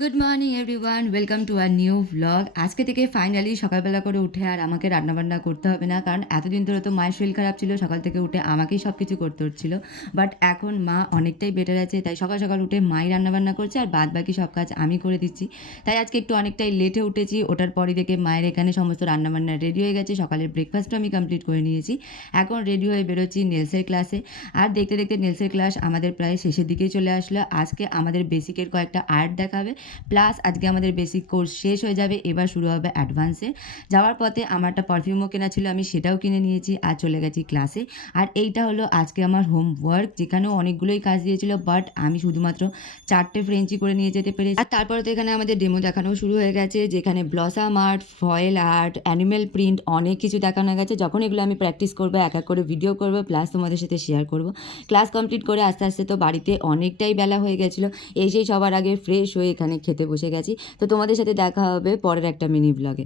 Good morning everyone, welcome to our new vlog. আজকে থেকে finally সকালবেলা করে উঠে আর আমাকে রান্নাবান্না করতে হবে না, কারণ এতদিন ধরে তো মায়ের শরীর খারাপ ছিল, সকাল থেকে উঠে আমাকেই সব কিছু করতে হচ্ছিল। বাট এখন মা অনেকটাই বেটার আছে, তাই সকাল সকাল উঠে মাই রান্নাবান্না করছে আর বাদ বাকি সব কাজ আমি করে দিচ্ছি। তাই আজকে একটু অনেকটাই লেটে উঠেছি। ওটার পরই দেখে মায়ের এখানে সমস্ত রান্নাবান্না রেডি হয়ে গেছে, সকালের ব্রেকফাস্টও আমি কমপ্লিট করে নিয়েছি। এখন রেডি হয়ে বেরোচ্ছি নেলসের ক্লাসে। আর দেখতে দেখতে নেলসের ক্লাস আমাদের প্রায় শেষের দিকেই চলে আসলো। আজকে আমাদের বেসিকের কয়েকটা আর্ট দেখাবে, প্লাস আজকে আমাদের বেসিক কোর্স শেষ হয়ে যাবে, এবার শুরু হবে অ্যাডভান্সে। যাওয়ার পথে আমার একটা পারফিউমও কেনা ছিল, আমি সেটাও কিনে নিয়েছি আর চলে গেছি ক্লাসে। আর এইটা হলো আজকে আমার হোমওয়ার্ক, যেখানেও অনেকগুলোই কাজ দিয়েছিল, বাট আমি শুধুমাত্র 4টে ফ্রেঞ্চি করে নিয়ে যেতে পেরেছি। আর তারপরে তো এখানে আমাদের ডেমো দেখানো শুরু হয়ে গেছে, যেখানে blossom art, foil art, animal print অনেক কিছু দেখানো গেছে। যখন এগুলো আমি প্র্যাকটিস করবো, এক এক করে ভিডিও করবো, প্লাস তোমাদের সাথে শেয়ার করবো। ক্লাস কমপ্লিট করে আস্তে আস্তে তো বাড়িতে অনেকটাই বেলা হয়ে গেছিলো। এসেই সবার আগে ফ্রেশ হয়ে এখানে খেতে বসে গেছি। তো তোমাদের সাথে দেখা হবে পরের একটা মিনি ব্লগে।